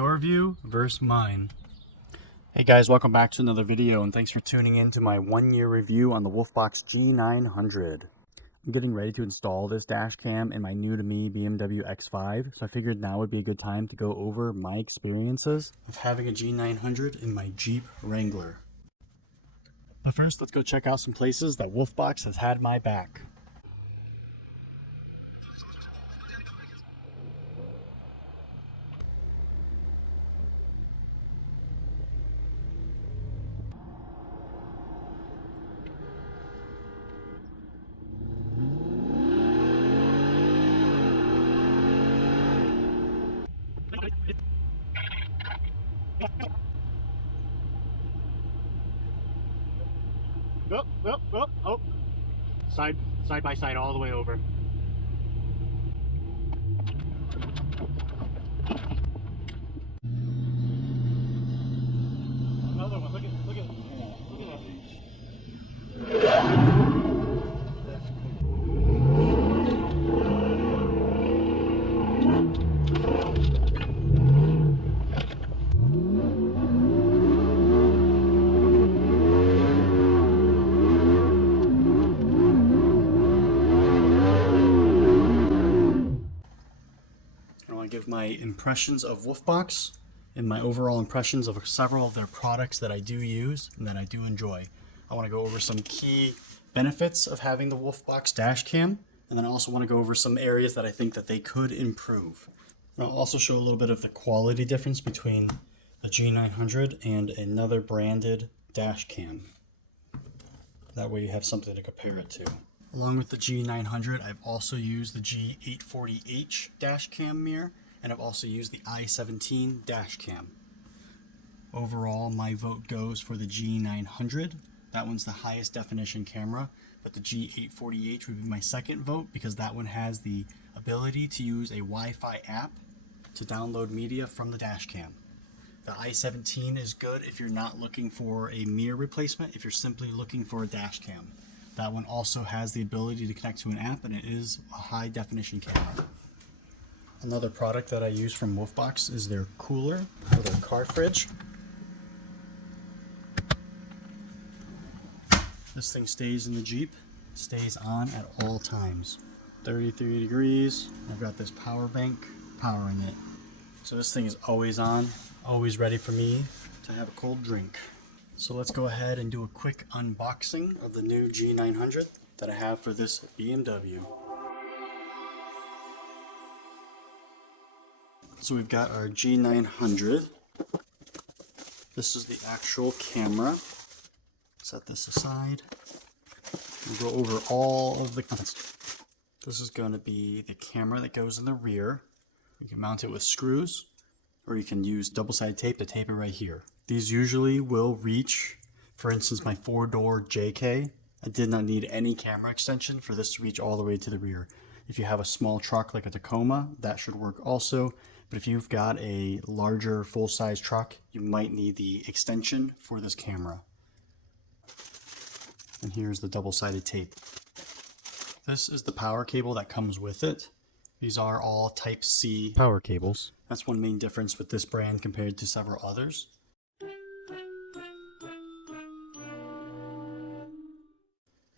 Your view versus mine. Hey guys, welcome back to another video and thanks for tuning in to my 1-year review on the Wolfbox G900. I'm getting ready to install this dash cam in my new to me BMW X5, so I figured now would be a good time to go over my experiences of having a G900 in my Jeep Wrangler. But first, let's go check out some places that Wolfbox has had my back. Oh. Side by side all the way over. Another one. Look at give my impressions of Wolfbox and my overall impressions of several of their products that I do use and that I do enjoy. I want to go over some key benefits of having the Wolfbox dash cam, and then I also want to go over some areas that I think that they could improve. And I'll also show a little bit of the quality difference between the G900 and another branded dash cam. That way you have something to compare it to. Along with the G900, I've also used the G840H dash cam mirror, and I've also used the i17 dash cam. Overall, my vote goes for the G900. That one's the highest definition camera, but the G840H would be my second vote because that one has the ability to use a Wi-Fi app to download media from the dash cam. The i17 is good if you're not looking for a mirror replacement, if you're simply looking for a dash cam. That one also has the ability to connect to an app, and it is a high definition camera. Another product that I use from Wolfbox is their cooler or their car fridge. This thing stays in the Jeep, stays on at all times. 33 degrees, I've got this power bank powering it. So this thing is always on, always ready for me to have a cold drink. So let's go ahead and do a quick unboxing of the new G900 that I have for this BMW. So we've got our G900. This is the actual camera. Set this aside. We'll go over all of the contents. This is going to be the camera that goes in the rear. You can mount it with screws, or you can use double-sided tape to tape it right here. These usually will reach, for instance, my 4-door JK. I did not need any camera extension for this to reach all the way to the rear. If you have a small truck like a Tacoma, that should work also. But if you've got a larger full-size truck, you might need the extension for this camera. And here's the double-sided tape. This is the power cable that comes with it. These are all Type-C power cables. That's one main difference with this brand compared to several others.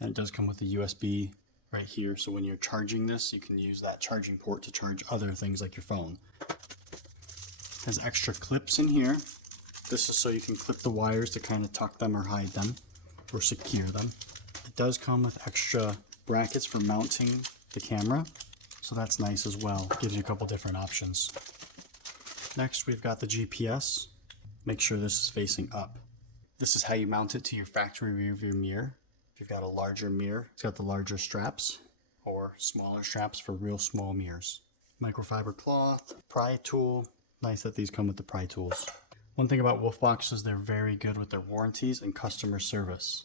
And it does come with a USB right here, so when you're charging this, you can use that charging port to charge other things like your phone. It has extra clips in here. This is so you can clip the wires to kind of tuck them or hide them or secure them. It does come with extra brackets for mounting the camera, so that's nice as well. Gives you a couple different options. Next, we've got the GPS. Make sure this is facing up. This is how you mount it to your factory rear view mirror. If you've got a larger mirror, it's got the larger straps, or smaller straps for real small mirrors. Microfiber cloth, pry tool. Nice that these come with the pry tools. One thing about Wolfbox is they're very good with their warranties and customer service.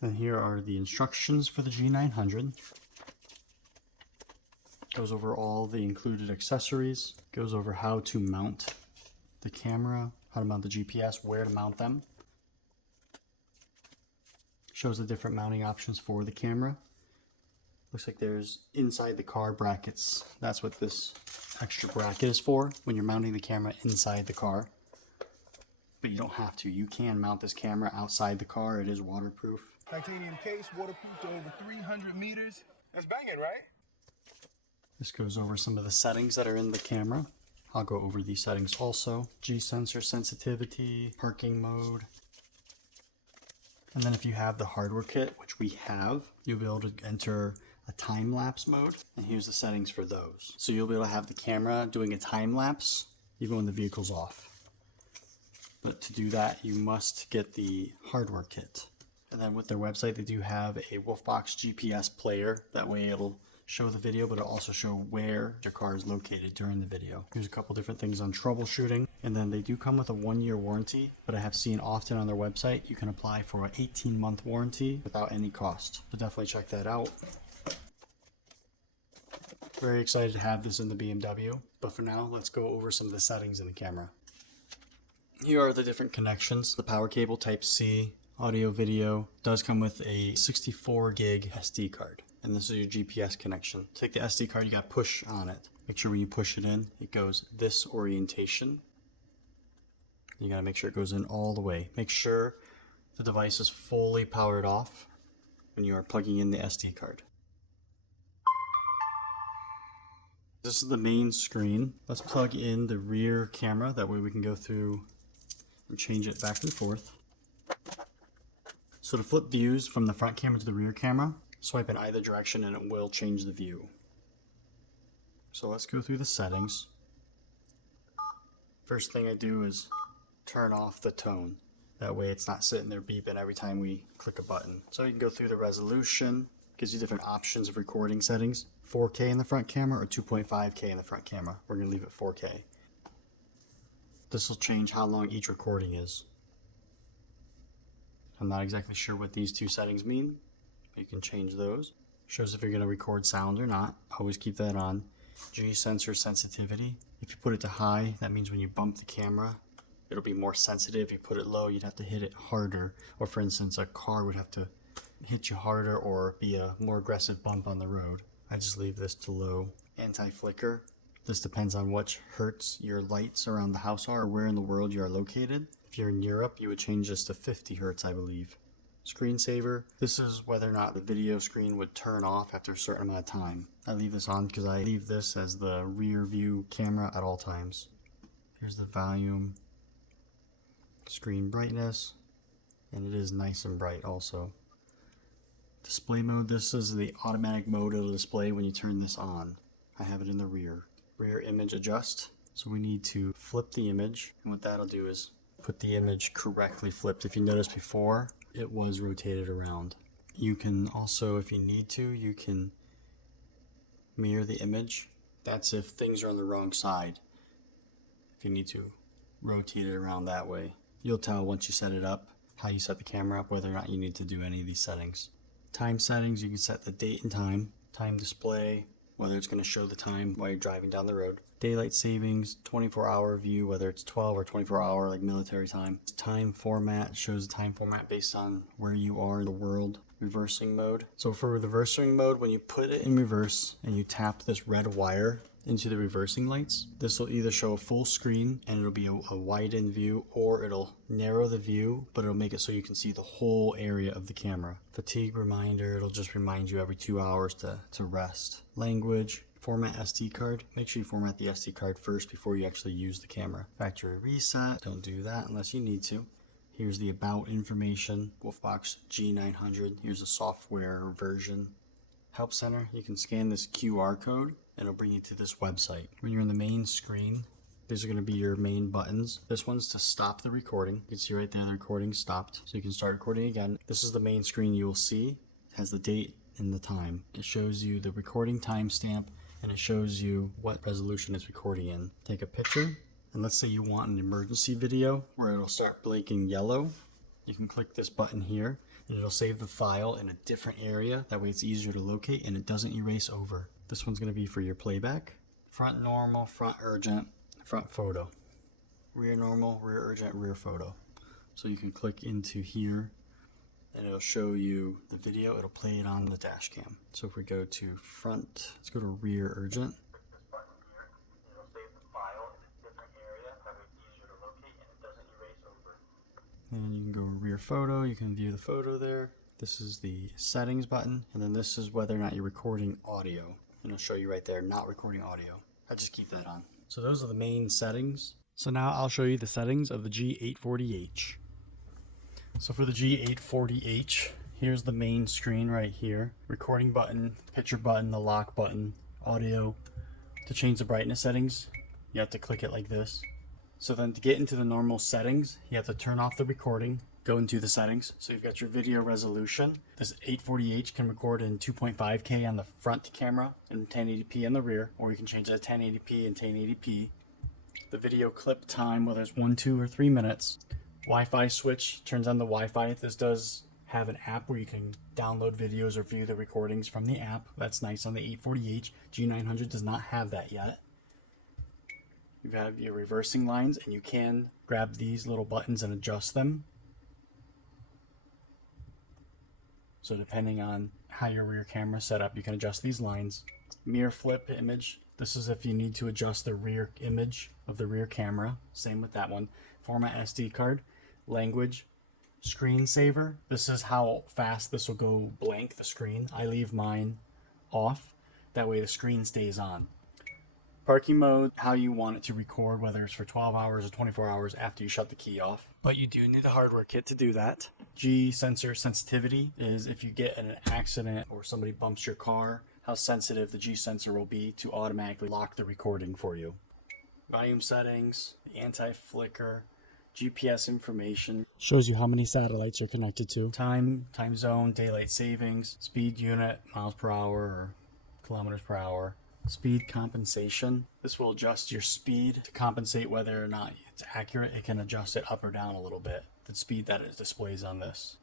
And here are the instructions for the G900. Goes over all the included accessories, goes over how to mount the camera, how to mount the GPS, where to mount them. Shows the different mounting options for the camera. Looks like there's inside the car brackets. That's what this extra bracket is for, when you're mounting the camera inside the car. But you don't have to. You can mount this camera outside the car. It is waterproof. Titanium case, waterproof to over 300 meters. That's banging, right? This goes over some of the settings that are in the camera. I'll go over these settings also. G-sensor sensitivity, parking mode. And then if you have the hardware kit, which we have, you'll be able to enter a time-lapse mode. And here's the settings for those. So you'll be able to have the camera doing a time-lapse even when the vehicle's off. But to do that, you must get the hardware kit. And then with their website, they do have a Wolfbox GPS player. That way it'll show the video, but it'll also show where your car is located during the video. Here's a couple different things on troubleshooting. And then they do come with a 1-year warranty, but I have seen often on their website, you can apply for an 18-month warranty without any cost. So definitely check that out. Very excited to have this in the BMW. But for now, let's go over some of the settings in the camera. Here are the different connections. The power cable type C, audio video, does come with a 64 gig SD card. And this is your GPS connection. Take the SD card, you got push on it. Make sure when you push it in, it goes this orientation. You gotta make sure it goes in all the way. Make sure the device is fully powered off when you are plugging in the SD card. This is the main screen. Let's plug in the rear camera. That way we can go through and change it back and forth. So to flip views from the front camera to the rear camera, swipe in either direction and it will change the view. So let's go through the settings. First thing I do is turn off the tone. That way it's not sitting there beeping every time we click a button. So you can go through the resolution, gives you different options of recording settings. 4K in the front camera or 2.5K in the front camera. We're gonna leave it 4K. This will change how long each recording is. I'm not exactly sure what these two settings mean. You can change those. Shows if you're going to record sound or not. Always keep that on. G-sensor sensitivity. If you put it to high, that means when you bump the camera, it'll be more sensitive. If you put it low, you'd have to hit it harder. Or for instance, a car would have to hit you harder or be a more aggressive bump on the road. I just leave this to low. Anti-flicker. This depends on which hertz your lights around the house are or where in the world you are located. If you're in Europe, you would change this to 50 hertz, I believe. Screensaver. This is whether or not the video screen would turn off after a certain amount of time. I leave this on because I leave this as the rear view camera at all times. Here's the volume, screen brightness, and it is nice and bright also. Display mode. This is the automatic mode it'll display when you turn this on. I have it in the rear. Rear image adjust. So we need to flip the image, and what that'll do is put the image correctly flipped. If you noticed before, it was rotated around. You can also, if you need to, you can mirror the image. That's if things are on the wrong side. If you need to rotate it around that way. You'll tell once you set it up, how you set the camera up, whether or not you need to do any of these settings. Time settings, you can set the date and time. Time display, whether it's going to show the time while you're driving down the road. Daylight savings, 24-hour view, whether it's 12 or 24-hour like military time. Time format shows the time format based on where you are in the world. Reversing mode. So for reversing mode, when you put it in reverse and you tap this red wire into the reversing lights, this will either show a full screen and it'll be a wide-in view, or it'll narrow the view, but it'll make it so you can see the whole area of the camera. Fatigue reminder, it'll just remind you every 2 hours to rest. Language. Format SD card. Make sure you format the SD card first before you actually use the camera. Factory reset. Don't do that unless you need to. Here's the about information. Wolfbox G900. Here's the software version. Help center. You can scan this QR code and it'll bring you to this website. When you're in the main screen, these are going to be your main buttons. This one's to stop the recording. You can see right there the recording stopped. So you can start recording again. This is the main screen you will see. It has the date and the time. It shows you the recording timestamp, and it shows you what resolution it's recording in. Take a picture, and let's say you want an emergency video where it'll start blinking yellow. You can click this button here, and it'll save the file in a different area. That way it's easier to locate, and it doesn't erase over. This one's going to be for your playback. Front normal, front urgent, front photo. Rear normal, rear urgent, rear photo. So you can click into here, and it'll show you the video. It'll play it on the dash cam. So if we go to front, let's go to rear urgent. And you can go rear photo, you can view the photo there. This is the settings button, and then this is whether or not you're recording audio. And it'll show you right there, not recording audio. I just keep that on. So those are the main settings. So now I'll show you the settings of the G840H. So for the G840H, here's the main screen right here. Recording button, picture button, the lock button, audio. To change the brightness settings, you have to click it like this. So then to get into the normal settings, you have to turn off the recording, go into the settings. So you've got your video resolution. This 840H can record in 2.5K on the front camera and 1080p on the rear, or you can change it to 1080p and 1080p. The video clip time, whether it's 1, 2, or 3 minutes. Wi-Fi switch turns on the Wi-Fi. This does have an app where you can download videos or view the recordings from the app. That's nice on the 840H. G900 does not have that yet. You have your reversing lines, and you can grab these little buttons and adjust them. So depending on how your rear camera is set up, you can adjust these lines. Mirror flip image. This is if you need to adjust the rear image of the rear camera. Same with that one. Format SD card. Language. Screensaver. This is how fast this will go blank, the screen. I leave mine off. That way the screen stays on. Parking mode, how you want it to record, whether it's for 12 hours or 24 hours after you shut the key off. But you do need a hardware kit to do that. G sensor sensitivity is if you get in an accident or somebody bumps your car, how sensitive the G sensor will be to automatically lock the recording for you. Volume settings, the anti-flicker, GPS information. Shows you how many satellites you're connected to. Time zone, daylight savings, speed unit, miles per hour or kilometers per hour. Speed compensation. This will adjust your speed to compensate whether or not it's accurate. It can adjust it up or down a little bit. The speed that it displays on this.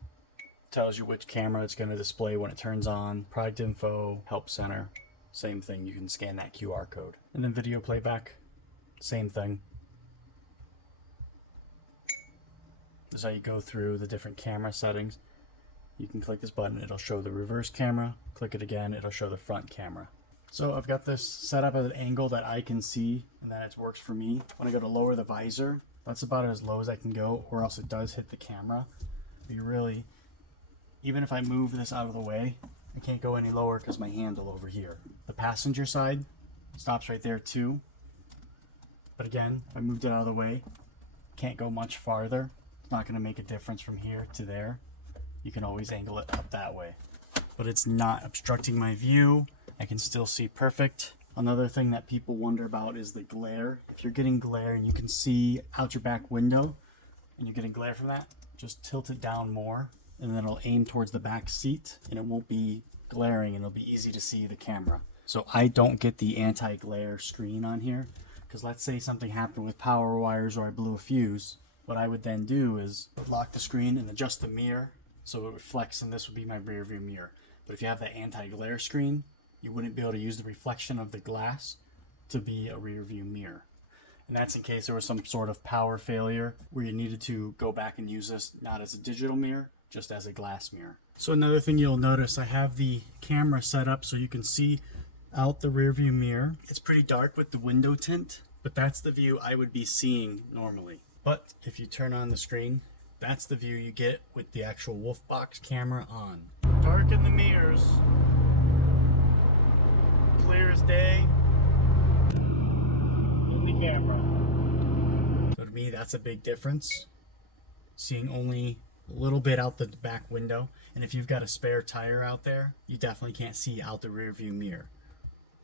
Tells you which camera it's going to display when it turns on. Product info, help center. Same thing. You can scan that QR code. And then video playback. Same thing. This is how you go through the different camera settings. You can click this button. It'll show the reverse camera. Click it again. It'll show the front camera. So I've got this set up at an angle that I can see and that it works for me. When I go to lower the visor, that's about as low as I can go, or else it does hit the camera. But you really, even if I move this out of the way, I can't go any lower because my handle over here. The passenger side stops right there too. But again, if I moved it out of the way, can't go much farther. It's not going to make a difference from here to there. You can always angle it up that way. But it's not obstructing my view. I can still see perfect. Another thing that people wonder about is the glare. If you're getting glare and you can see out your back window and you're getting glare from that, just tilt it down more and then it'll aim towards the back seat and it won't be glaring and it'll be easy to see the camera. So I don't get the anti-glare screen on here because let's say something happened with power wires or I blew a fuse. What I would then do is lock the screen and adjust the mirror so it reflects, and this would be my rear view mirror. But if you have that anti-glare screen, you wouldn't be able to use the reflection of the glass to be a rear view mirror. And that's in case there was some sort of power failure where you needed to go back and use this not as a digital mirror, just as a glass mirror. So another thing you'll notice, I have the camera set up so you can see out the rear view mirror. It's pretty dark with the window tint, but that's the view I would be seeing normally. But if you turn on the screen, that's the view you get with the actual Wolfbox camera on. Dark in the mirrors. Clear as day in the camera. So to me, that's a big difference. Seeing only a little bit out the back window. And if you've got a spare tire out there, you definitely can't see out the rear view mirror.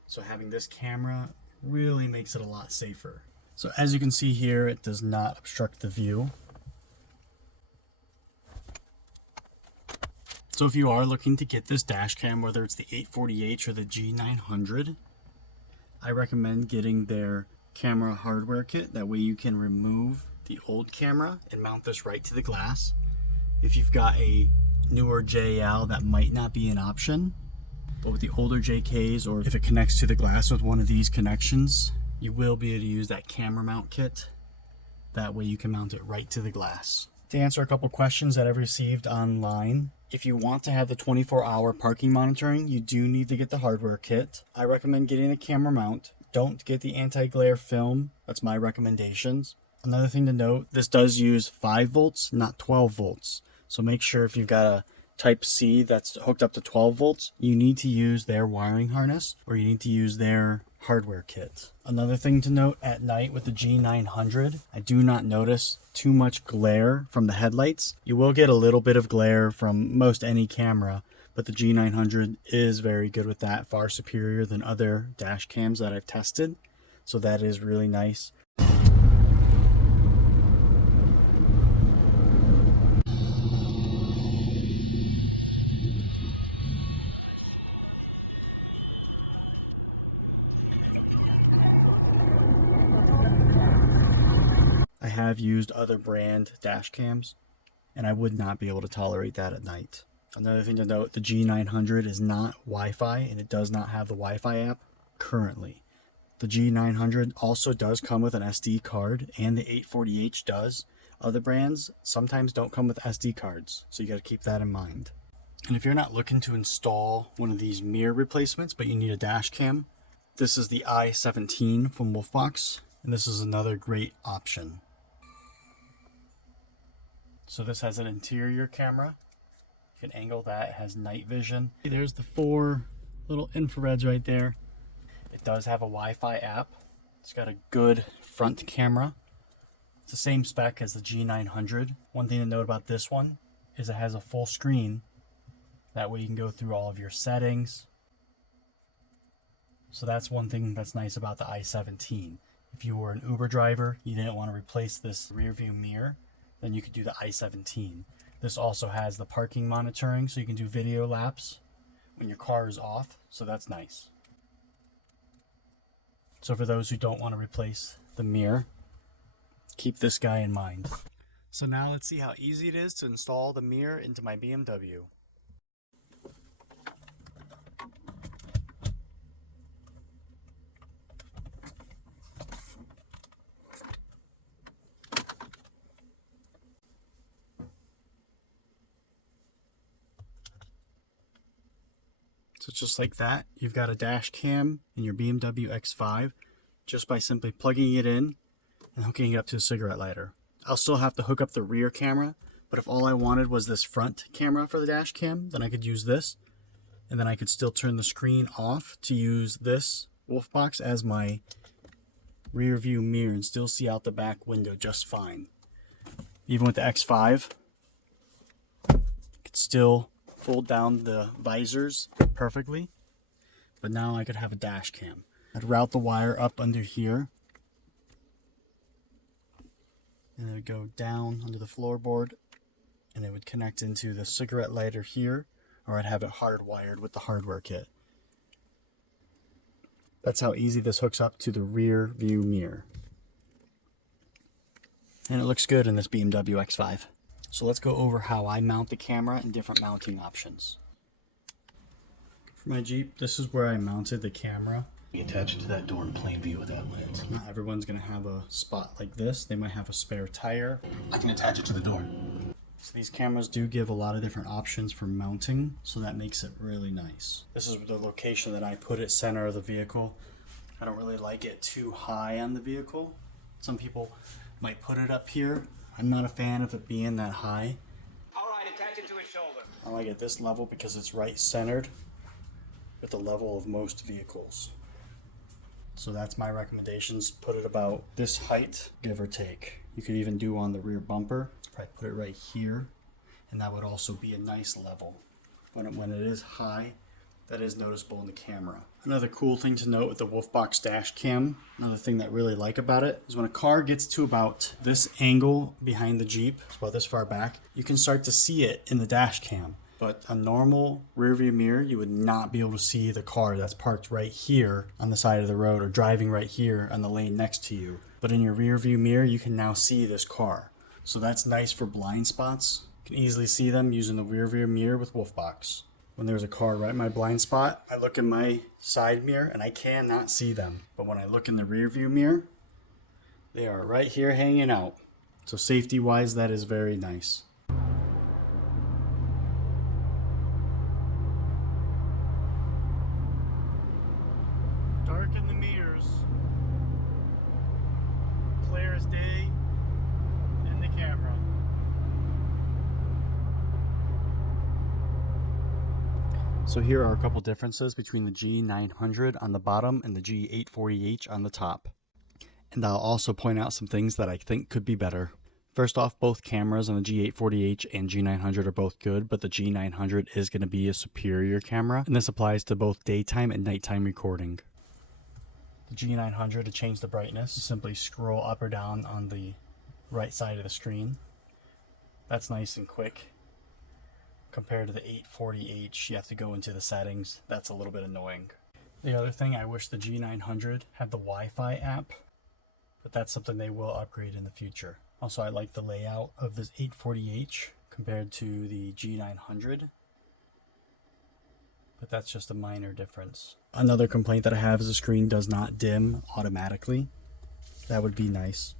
So having this camera really makes it a lot safer. So as you can see here, it does not obstruct the view. So if you are looking to get this dash cam, whether it's the 840H or the G900, I recommend getting their camera hardware kit. That way you can remove the old camera and mount this right to the glass. If you've got a newer JL, that might not be an option. But with the older JKs, or if it connects to the glass with one of these connections, you will be able to use that camera mount kit. That way you can mount it right to the glass. To answer a couple questions that I've received online, if you want to have the 24-hour parking monitoring, you do need to get the hardware kit. I recommend getting the camera mount. Don't get the anti-glare film. That's my recommendations. Another thing to note, this does use 5 volts, not 12 volts. So make sure if you've got a Type C that's hooked up to 12 volts, you need to use their wiring harness or you need to use their hardware kit. Another thing to note, at night with the G900, I do not notice too much glare from the headlights. You will get a little bit of glare from most any camera, but the G900 is very good with that, far superior than other dash cams that I've tested. So that is really nice. I have used other brand dash cams and I would not be able to tolerate that at night. Another thing to note, the G900 is not Wi-Fi and it does not have the Wi-Fi app currently. The G900 also does come with an SD card and the 840H does. Other brands sometimes don't come with SD cards, so you got to keep that in mind. And if you're not looking to install one of these mirror replacements but you need a dash cam, this is the i17 from Wolfbox and this is another great option. So this has an interior camera. You can angle that. It has night vision. There's the 4 little infrareds right there. It does have a Wi-Fi app. It's got a good front camera. It's the same spec as the G900. One thing to note about this one is it has a full screen. That way you can go through all of your settings. So that's one thing that's nice about the i17. If you were an Uber driver, you didn't want to replace this rear view mirror, then you could do the i17. This also has the parking monitoring, so you can do video laps when your car is off, so that's nice. So for those who don't want to replace the mirror, keep this guy in mind. So now let's see how easy it is to install the mirror into my BMW. So just like that, you've got a dash cam in your BMW X5 just by simply plugging it in and hooking it up to a cigarette lighter. I'll still have to hook up the rear camera, but if all I wanted was this front camera for the dash cam, then I could use this, and then I could still turn the screen off to use this Wolfbox as my rear view mirror and still see out the back window just fine. Even with the X5, I could still fold down the visors perfectly, but now I could have a dash cam. I'd route the wire up under here and it would go down under the floorboard and it would connect into the cigarette lighter here, or I'd have it hardwired with the hardware kit. That's how easy this hooks up to the rear view mirror. And it looks good in this BMW X5. So let's go over how I mount the camera and different mounting options. For my Jeep, this is where I mounted the camera. You attach it to that door in plain view with that lens. Not everyone's gonna have a spot like this. They might have a spare tire. I can attach it to the door. So these cameras do give a lot of different options for mounting, so that makes it really nice. This is the location that I put it center of the vehicle. I don't really like it too high on the vehicle. Some people might put it up here. I'm not a fan of it being that high. All right, attach it to his shoulder. I like it this level because it's right centered with the level of most vehicles. So that's my recommendations. Put it about this height, give or take. You could even do on the rear bumper. Probably put it right here, and that would also be a nice level. When it is high, that is noticeable in the camera. Another cool thing to note with the Wolfbox dash cam, another thing that I really like about it, is when a car gets to about this angle behind the Jeep, about this far back, you can start to see it in the dash cam. But a normal rear view mirror, you would not be able to see the car that's parked right here on the side of the road or driving right here on the lane next to you. But in your rear view mirror, you can now see this car. So that's nice for blind spots. You can easily see them using the rear view mirror with Wolfbox. When there's a car right in my blind spot, I look in my side mirror and I cannot see them. But when I look in the rear view mirror, they are right here hanging out. So safety wise, that is very nice. Dark in the mirrors. Clear as day So here are a couple differences between the G900 on the bottom and the G840H on the top. And I'll also point out some things that I think could be better. First off, both cameras on the G840H and G900 are both good, but the G900 is going to be a superior camera, and this applies to both daytime and nighttime recording. The G900, to change the brightness, you simply scroll up or down on the right side of the screen. That's nice and quick. Compared to the 840H, you have to go into the settings. That's a little bit annoying. The other thing, I wish the G900 had the Wi-Fi app, but that's something they will upgrade in the future. Also, I like the layout of this 840H compared to the G900, but that's just a minor difference. Another complaint that I have is the screen does not dim automatically. That would be nice.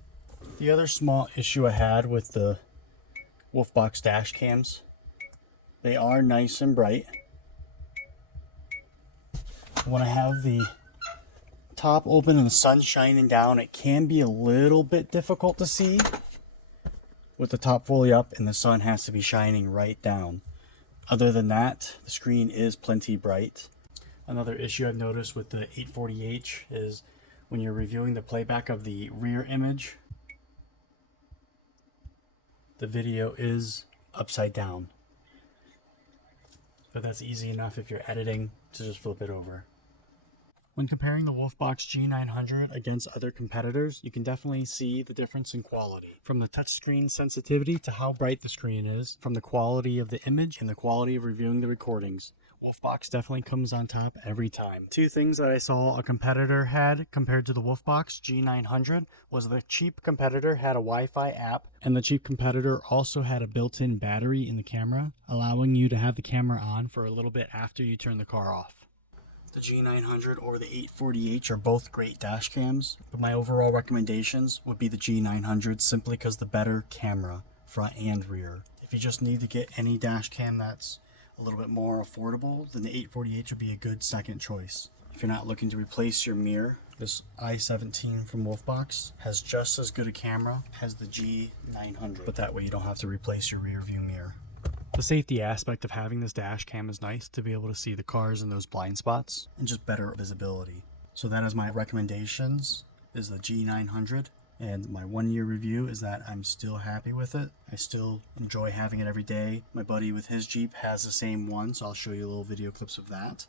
The other small issue I had with the Wolfbox dash cams, they are nice and bright. When I have the top open and the sun shining down, it can be a little bit difficult to see with the top fully up and the sun has to be shining right down. Other than that, the screen is plenty bright. Another issue I've noticed with the 840H is when you're reviewing the playback of the rear image, the video is upside down. But that's easy enough if you're editing to just flip it over. When comparing the Wolfbox G900 against other competitors, you can definitely see the difference in quality. From the touchscreen sensitivity to how bright the screen is, from the quality of the image and the quality of reviewing the recordings. Wolfbox definitely comes on top every time. Two things that I saw a competitor had compared to the Wolfbox G900 was the cheap competitor had a Wi-Fi app, and the cheap competitor also had a built-in battery in the camera, allowing you to have the camera on for a little bit after you turn the car off. The G900 or the 840H are both great dash cams, but my overall recommendations would be the G900 simply because the better camera, front and rear. If you just need to get any dash cam that's a little bit more affordable, then the 840H would be a good second choice. If you're not looking to replace your mirror, this i17 from Wolfbox has just as good a camera as the G900, but that way you don't have to replace your rear view mirror. The safety aspect of having this dash cam is nice to be able to see the cars in those blind spots and just better visibility. So that is my recommendations, is the G900, and my 1 year review is that I'm still happy with it. I still enjoy having it every day. My buddy with his Jeep has the same one, so I'll show you little video clips of that.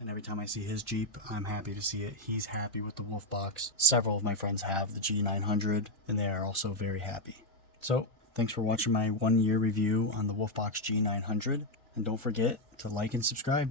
And every time I see his Jeep, I'm happy to see it. He's happy with the Wolfbox. Several of my friends have the G900, and they are also very happy. So, thanks for watching my 1 year review on the Wolfbox G900, and don't forget to like and subscribe.